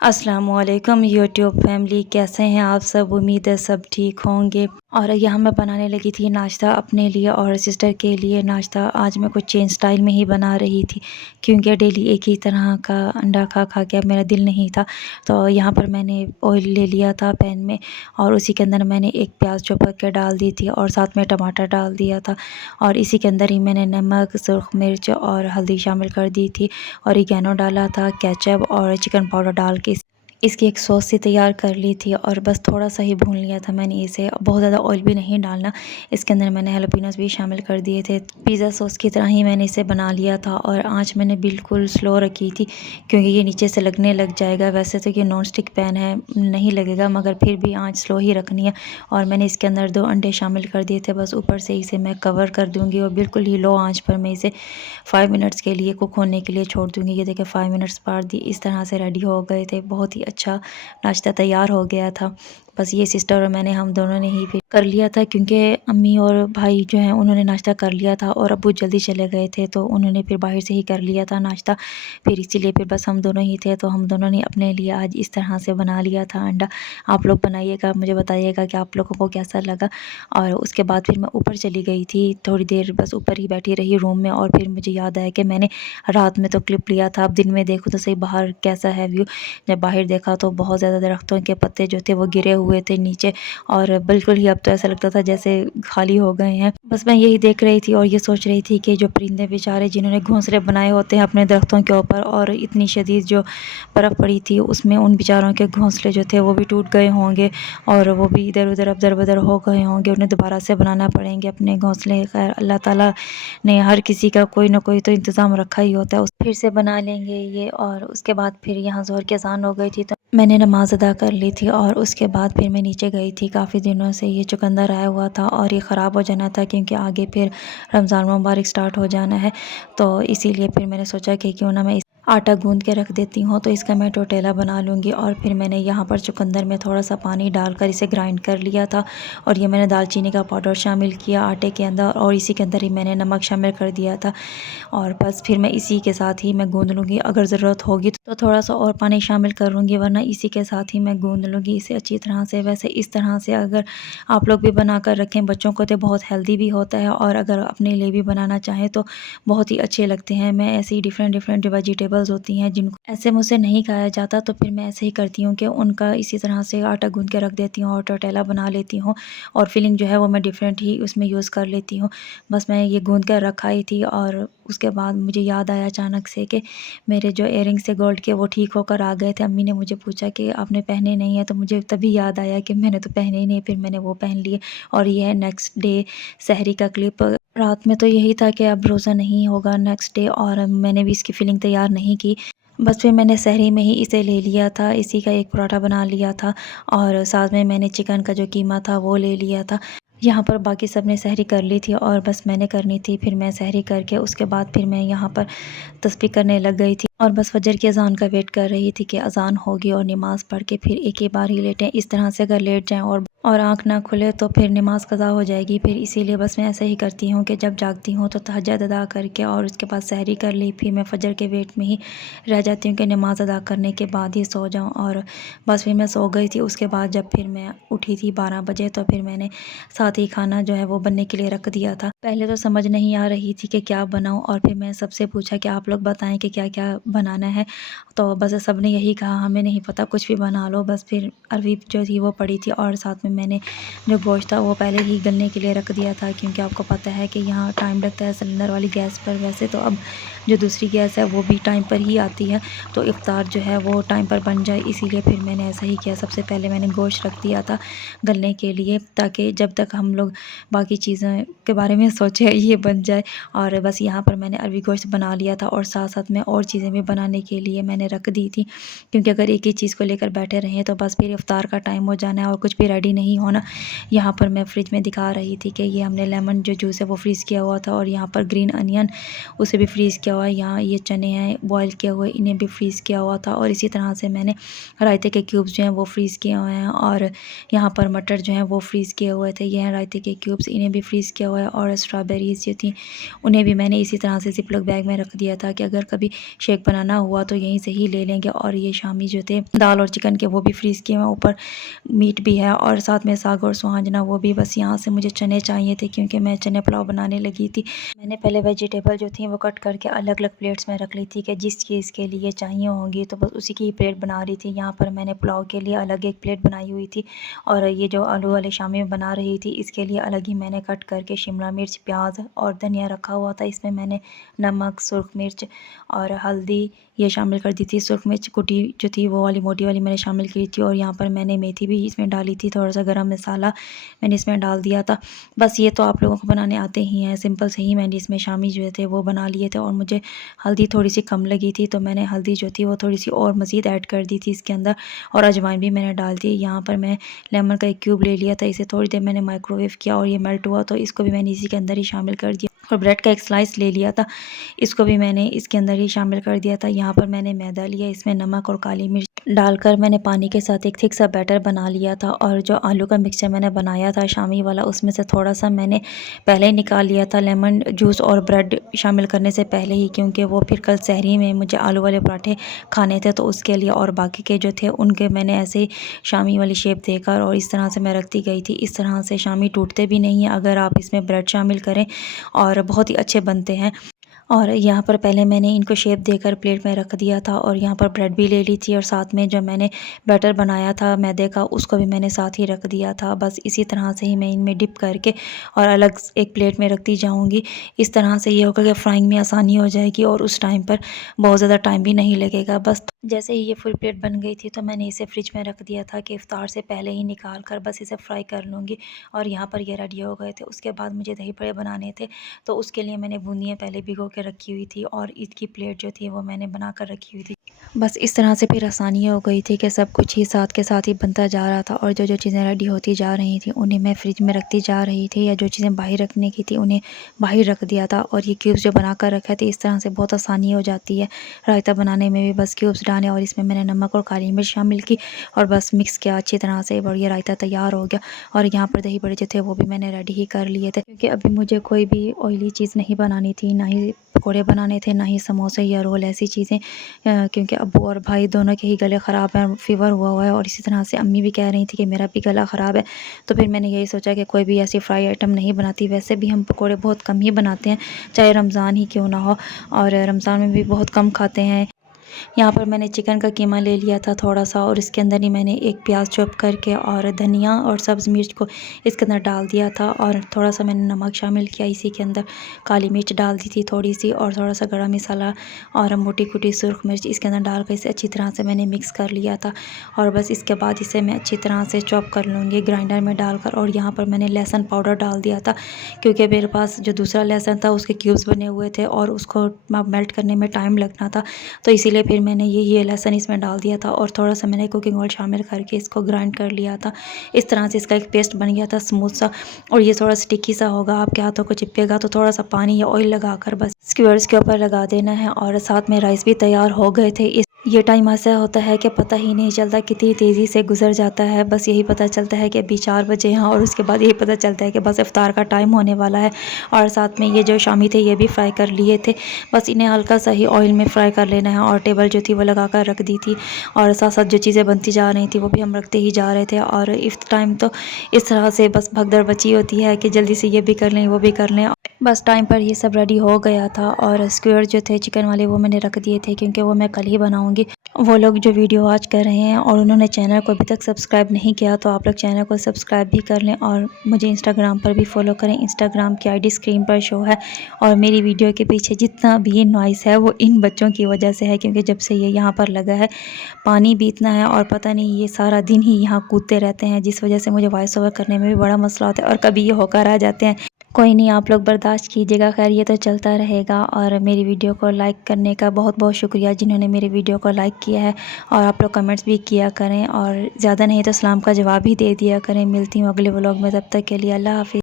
अस्सलामुअलैकुम YouTube family, कैसे हैं आप सब। उम्मीद है सब ठीक होंगे। और यहाँ मैं बनाने लगी थी नाश्ता अपने लिए और सिस्टर के लिए। नाश्ता आज मैं कुछ चेंज स्टाइल में ही बना रही थी, क्योंकि डेली एक ही तरह का अंडा खा खा के अब मेरा दिल नहीं था। तो यहाँ पर मैंने ऑयल ले लिया था पैन में, और उसी के अंदर मैंने एक प्याज चॉप करके डाल दी थी और साथ में टमाटर डाल दिया था। और इसी के अंदर ही मैंने नमक, सुर्ख मिर्च और हल्दी शामिल कर दी थी, ऑरिगेनो डाला था, केचप और चिकन पाउडर डाल के इसकी एक सॉस सी तैयार कर ली थी। और बस थोड़ा सा ही भून लिया था मैंने इसे, बहुत ज़्यादा ऑयल भी नहीं डालना। इसके अंदर मैंने हैलोपिनोस भी शामिल कर दिए थे। पिज़्ज़ा सॉस की तरह ही मैंने इसे बना लिया था, और आंच मैंने बिल्कुल स्लो रखी थी, क्योंकि ये नीचे से लगने लग जाएगा। वैसे तो ये नॉन स्टिक पैन है, नहीं लगेगा, मगर फिर भी आँच स्लो ही रखनी है। और मैंने इसके अंदर 2 अंडे शामिल कर दिए थे। बस ऊपर से इसे मैं कवर कर दूँगी और बिल्कुल ही लो आँच पर मैं इसे 5 मिनट्स के लिए कुक होने के लिए छोड़ दूँगी। ये देखिए 5 मिनट्स बाद दी इस तरह से रेडी हो गए थे। बहुत ही अच्छा नाश्ता तैयार हो गया था। बस ये सिस्टर और मैंने, हम दोनों ने ही फिर कर लिया था, क्योंकि अम्मी और भाई जो हैं उन्होंने नाश्ता कर लिया था और अब्बू जल्दी चले गए थे, तो उन्होंने फिर बाहर से ही कर लिया था नाश्ता। फिर इसीलिए फिर बस हम दोनों ही थे, तो हम दोनों ने अपने लिए आज इस तरह से बना लिया था अंडा। आप लोग बनाइएगा, मुझे बताइएगा कि आप लोगों को कैसा लगा। और उसके बाद फिर मैं ऊपर चली गई थी, थोड़ी देर बस ऊपर ही बैठी रही रूम में। और फिर मुझे याद आया कि मैंने रात में तो क्लिप लिया था, अब दिन में देखूँ तो सही बाहर कैसा है व्यू। जब बाहर देखा तो बहुत ज़्यादा दरख्तों के पत्ते जो थे वो गिरे हुए थे नीचे, और बिल्कुल ही अब तो ऐसा लगता था जैसे खाली हो गए हैं। बस मैं यही देख रही थी और ये सोच रही थी कि जो परिंदे बेचारे जिन्होंने घोंसले बनाए होते हैं अपने दरख्तों के ऊपर, और इतनी शदीद जो बर्फ़ पड़ी थी उसमें उन बेचारों के घोंसले जो थे वो भी टूट गए होंगे, और वो भी इधर उधर अदर बदर हो गए होंगे। उन्हें दोबारा से बनाना पड़ेंगे अपने घोंसले। खैर, अल्लाह ताला ने हर किसी का कोई ना कोई तो इंतज़ाम रखा ही होता है, उस फिर से बना लेंगे ये। और उसके बाद फिर यहाँ ज़ोहर की अज़ान हो गई थी, तो मैंने नमाज़ अदा कर ली थी। और उसके बाद फिर मैं नीचे गई थी। काफ़ी दिनों से ये चुकंदर आया हुआ था और ये ख़राब हो जाना था, क्योंकि आगे फिर रमज़ान मुबारक स्टार्ट हो जाना है। तो इसीलिए फिर मैंने सोचा कि क्यों ना मैं आटा गूंद के रख देती हूँ, तो इसका मैं टोटेला बना लूँगी। और फिर मैंने यहाँ पर चुकंदर में थोड़ा सा पानी डालकर इसे ग्राइंड कर लिया था, और ये मैंने दालचीनी का पाउडर शामिल किया आटे के अंदर, और इसी के अंदर ही मैंने नमक शामिल कर दिया था। और बस फिर मैं इसी के साथ ही मैं गूंद लूँगी। अगर ज़रूरत होगी तो थोड़ा सा और पानी शामिल कर लूँगी, वरना इसी के साथ ही मैं गूंद लूँगी इसे अच्छी तरह से। वैसे इस तरह से अगर आप लोग भी बना कर रखें, बच्चों को तो बहुत हेल्दी भी होता है, और अगर अपने लिए भी बनाना चाहें तो बहुत ही अच्छे लगते हैं। मैं ऐसे ही डिफरेंट डिफरेंट वेजिटेबल्स होती हैं जिनको ऐसे मुझसे नहीं खाया जाता, तो फिर मैं ऐसे ही करती हूँ कि उनका इसी तरह से आटा गूंद के रख देती हूँ और टोटेला बना लेती हूँ। और फिलिंग जो है वो मैं डिफरेंट ही उसमें यूज़ कर लेती हूँ। बस मैं ये गूंद कर रखा ही थी, और उसके बाद मुझे याद आया अचानक से कि मेरे जो इयररिंग्स थे गोल्ड के वो ठीक होकर आ गए थे। अम्मी ने मुझे पूछा कि आपने पहने नहीं है, तो मुझे तभी याद आया कि मैंने तो पहने ही नहीं। फिर मैंने वो पहन लिए। और ये है नेक्स्ट डे सहरी का क्लिप। रात में तो यही था कि अब रोज़ा नहीं होगा नेक्स्ट डे, और मैंने भी इसकी फिलिंग तैयार नहीं की। बस फिर मैंने सहरी में ही इसे ले लिया था, इसी का एक पराठा बना लिया था, और साथ में मैंने चिकन का जो कीमा था वो ले लिया था। यहाँ पर बाकी सब ने सहरी कर ली थी और बस मैंने करनी थी। फिर मैं सहरी करके उसके बाद फिर मैं यहाँ पर तस्बीह करने लग गई थी, और बस फजर की अज़ान का वेट कर रही थी कि अज़ान होगी और नमाज़ पढ़ के फिर एक ही बार ही लेटें। इस तरह से अगर लेट जाएं और आँख ना खुले तो फिर नमाज कज़ा हो जाएगी। फिर इसीलिए बस मैं ऐसे ही करती हूँ कि जब जागती हूँ तो तहज्जुद अदा करके और उसके बाद सहरी कर ली, फिर मैं फजर के वेट में ही रह जाती हूँ कि नमाज अदा करने के बाद ही सो जाऊँ। और बस फिर मैं सो गई थी। उसके बाद जब फिर मैं उठी थी 12 बजे, तो फिर मैंने साथ ही खाना जो है वो बनने के लिए रख दिया था। पहले तो समझ नहीं आ रही थी कि क्या बनाऊँ, और फिर मैं सबसे पूछा कि आप लोग बताएं कि क्या क्या बनाना है। तो बस सब ने यही कहा, हमें नहीं पता, कुछ भी बना लो। बस फिर अरवी जो थी वो पड़ी थी, और साथ में मैंने जो गोश्त था वो पहले ही गलने के लिए रख दिया था, क्योंकि आपको पता है कि यहाँ टाइम लगता है सिलेंडर वाली गैस पर। वैसे तो अब जो दूसरी गैस है वो भी टाइम पर ही आती है, तो इफ्तार जो है वो टाइम पर बन जाए, इसीलिए फिर मैंने ऐसा ही किया। सबसे पहले मैंने गोश्त रख दिया था गलने के लिए, ताकि जब तक हम लोग बाकी चीज़ों के बारे में सोचे ये बन जाए। और बस यहाँ पर मैंने अरवी गोश्त बना लिया था, और साथ साथ में और चीज़ें भी बनाने के लिए मैंने रख दी थी, क्योंकि अगर एक ही चीज़ को लेकर बैठे रहें तो बस फिर इफ्तार का टाइम हो जाना है और कुछ भी रेडी नहीं होना। यहाँ पर मैं फ्रिज में दिखा रही थी कि ये हमने लेमन जो जूस है वो फ्रीज़ किया हुआ था, और यहाँ पर ग्रीन अनियन उसे भी फ्रीज़ किया हुआ है। यहाँ ये चने हैं बॉयल किए हुए, इन्हें भी फ्रीज़ किया हुआ था। और इसी तरह से मैंने रायते के क्यूब्स जो हैं वो फ्रीज़ किए हुए हैं, और यहाँ पर मटर जो हैं वो फ्रीज़ किए हुए थे। ये है हैं रायते के क्यूब्स, इन्हें भी फ्रीज़ किया हुआ है, और स्ट्रॉबेरीज़ जो थी उन्हें भी मैंने इसी तरह से ज़िप-लॉक बैग में रख दिया था कि अगर कभी शेक बनाना हुआ तो यहीं से ही ले लेंगे। और ये शामी जो थे दाल और चिकन के वो भी फ्रीज़ किए हुए हैं, ऊपर मीट भी है और साथ में साग और सुहांजना वो भी। बस यहाँ से मुझे चने चाहिए थे क्योंकि मैं चने पुलाव बनाने लगी थी। मैंने पहले वेजिटेबल जो थी वो कट करके अलग-अलग प्लेट्स में रख ली थी कि जिस चीज़ के लिए चाहिए होंगी तो बस उसी की ही प्लेट बना रही थी। यहाँ पर मैंने पुलाव के लिए अलग एक प्लेट बनाई हुई थी, और ये जो आलू वाले शामी में बना रही थी इसके लिए अलग ही मैंने कट करके शिमला मिर्च, प्याज और धनिया रखा हुआ था। इसमें मैंने नमक, सुर्ख मिर्च और हल्दी ये शामिल कर दी थी। सुर्ख मिर्च कुटी जो थी वो वाली मोटी वाली मैंने शामिल की थी, और यहाँ पर मैंने मेथी भी इसमें डाली थी। थोड़ा सा गरम मसाला मैंने इसमें डाल दिया था। बस ये तो आप लोगों को बनाने आते ही हैं, सिंपल से ही मैंने इसमें शामी जो थे वो बना लिए थे। और मुझे हल्दी थोड़ी सी कम लगी थी तो मैंने हल्दी जो थी वो थोड़ी सी और मज़ीद ऐड कर दी थी इसके अंदर, और अजवाइन भी मैंने डाल दी। यहाँ पर मैं लेमन का एक क्यूब ले लिया था, इसे थोड़ी देर मैंने माइक्रोवेव किया और ये मेल्ट हुआ तो इसको भी मैंने इसी के अंदर ही शामिल कर दिया। और ब्रेड का एक स्लाइस ले लिया था, इसको भी मैंने इसके अंदर ही शामिल कर दिया था। यहाँ पर मैंने मैदा लिया, इसमें नमक और काली मिर्च डालकर मैंने पानी के साथ एक थिक सा बैटर बना लिया था। और जो आलू का मिक्सचर मैंने बनाया था शामी वाला, उसमें से थोड़ा सा मैंने पहले ही निकाल लिया था लेमन जूस और ब्रेड शामिल करने से पहले ही, क्योंकि वो फिर कल सहरी में मुझे आलू वाले पराठे खाने थे तो उसके लिए। और बाकी के जो थे उनके मैंने ऐसे ही शामी वाली शेप देकर और इस तरह से मैं रखती गई थी। इस तरह से शामी टूटते भी नहीं हैं अगर आप इसमें ब्रेड शामिल करें, और बहुत ही अच्छे बनते हैं। और यहाँ पर पहले मैंने इनको शेप देकर प्लेट में रख दिया था, और यहाँ पर ब्रेड भी ले ली थी, और साथ में जो मैंने बैटर बनाया था मैदे का उसको भी मैंने साथ ही रख दिया था। बस इसी तरह से ही मैं इनमें डिप करके और अलग एक प्लेट में रखती जाऊँगी। इस तरह से ये होगा कि फ्राइंग में आसानी हो जाएगी और उस टाइम पर बहुत ज़्यादा टाइम भी नहीं लगेगा। बस जैसे ही ये फुल प्लेट बन गई थी तो मैंने इसे फ्रिज में रख दिया था कि इफ्तार से पहले ही निकाल कर बस इसे फ्राई कर लूँगी। और यहाँ पर ये रेडी हो गए थे। उसके बाद मुझे दही बड़े बनाने थे, तो उसके लिए मैंने बूंदियाँ पहले भिगो के रखी हुई थी, और ईद की प्लेट जो थी वो मैंने बना कर रखी हुई थी। बस इस तरह से फिर आसानी हो गई थी कि सब कुछ ही साथ के साथ ही बनता जा रहा था, और जो जो चीज़ें रेडी होती जा रही थी उन्हें मैं फ्रिज में रखती जा रही थी, या जो चीज़ें बाहर रखने की थी उन्हें बाहर रख दिया था। और ये क्यूब्स जो बना कर रखे थे इस तरह से बहुत आसानी हो जाती है रायता बनाने में भी। बस क्यूब्स डाले और इसमें मैंने नमक और काली मिर्च शामिल की और बस मिक्स किया अच्छी तरह से, बढ़िया रायता तैयार हो गया। और यहाँ पर दही बड़े जो थे वो भी मैंने रेडी ही कर लिए थे, क्योंकि अभी मुझे कोई भी ऑयली चीज़ नहीं बनानी थी, ना ही पकौड़े बनाने थे, ना ही समोसे या रोल ऐसी चीज़ें, क्योंकि अब्बू और भाई दोनों के ही गले ख़राब हैं, फ़ीवर हुआ है, और इसी तरह से अम्मी भी कह रही थी कि मेरा भी गला ख़राब है। तो फिर मैंने यही सोचा कि कोई भी ऐसी फ्राई आइटम नहीं बनाती। वैसे भी हम पकौड़े बहुत कम ही बनाते हैं, चाहे रमज़ान ही क्यों ना हो, और रमज़ान में भी बहुत कम खाते हैं। यहाँ पर मैंने चिकन का कीमा ले लिया था थोड़ा सा, और इसके अंदर ही मैंने एक प्याज चॉप करके और धनिया और सब्ज़ मिर्च को इसके अंदर डाल दिया था, और थोड़ा सा मैंने नमक शामिल किया इसी के अंदर, काली मिर्च डाल दी थी थोड़ी सी, और थोड़ा सा गरम मसाला और मोटी कुटी सुर्ख मिर्च इसके अंदर डाल कर इसे अच्छी तरह से मैंने मिक्स कर लिया था। और बस इसके बाद इसे मैं अच्छी तरह से चॉप कर लूँगी ग्राइंडर में डालकर। और यहाँ पर मैंने लहसुन पाउडर डाल दिया था, क्योंकि मेरे पास जो दूसरा लहसुन था उसके क्यूब्स बने हुए थे और उसको मेल्ट करने में टाइम लगना था, तो इसीलिए फिर मैंने ये लहसुन इसमें डाल दिया था, और थोड़ा सा मैंने कुकिंग ऑयल शामिल करके इसको ग्राइंड कर लिया था। इस तरह से इसका एक पेस्ट बन गया था स्मूथ सा, और ये थोड़ा स्टिकी सा होगा, आपके हाथों को चिपकेगा तो थोड़ा सा पानी या ऑयल लगाकर बस स्क्वेयर्स के ऊपर लगा देना है। और साथ में राइस भी तैयार हो गए थे। ये टाइम ऐसा होता है कि पता ही नहीं चलता कितनी तेज़ी से गुजर जाता है। बस यही पता चलता है कि अभी 4 बजे हैं, और उसके बाद यही पता चलता है कि बस इफ्तार का टाइम होने वाला है। और साथ में ये जो शामी थे ये भी फ्राई कर लिए थे, बस इन्हें हल्का सा ही ऑयल में फ्राई कर लेना है। और टेबल जो थी वो लगा कर रख दी थी, और साथ साथ जो चीज़ें बनती जा रही थी वो भी हम रखते ही जा रहे थे। और इस टाइम तो इस तरह से बस भगदड़ बची होती है कि जल्दी से ये भी कर लें वो भी कर लें। बस टाइम पर ये सब रेडी हो गया था, और स्क्वेयर जो थे चिकन वाले वो मैंने रख दिए थे, क्योंकि वो मैं कल ही बनाऊंगी। वो लोग जो वीडियो आज कर रहे हैं और उन्होंने चैनल को अभी तक सब्सक्राइब नहीं किया, तो आप लोग चैनल को सब्सक्राइब भी कर लें, और मुझे इंस्टाग्राम पर भी फॉलो करें। इंस्टाग्राम की आईडी स्क्रीन पर शो है। और मेरी वीडियो के पीछे जितना भी नॉइस है वो इन बच्चों की वजह से है, क्योंकि जब से ये यहाँ पर लगा है पानी भी इतना है, और पता नहीं ये सारा दिन ही यहाँ कूदते रहते हैं, जिस वजह से मुझे वॉइस ओवर करने में भी बड़ा मसला होता है, और कभी ये होकर आ जाते हैं। कोई नहीं, आप लोग बर्दाश्त कीजिएगा, खैर ये तो चलता रहेगा। और मेरी वीडियो को लाइक करने का बहुत बहुत शुक्रिया जिन्होंने मेरी वीडियो को लाइक किया है, और आप लोग कमेंट्स भी किया करें, और ज़्यादा नहीं तो सलाम का जवाब ही दे दिया करें। मिलती हूँ अगले व्लॉग में, तब तक के लिए अल्लाह हाफ़िज़।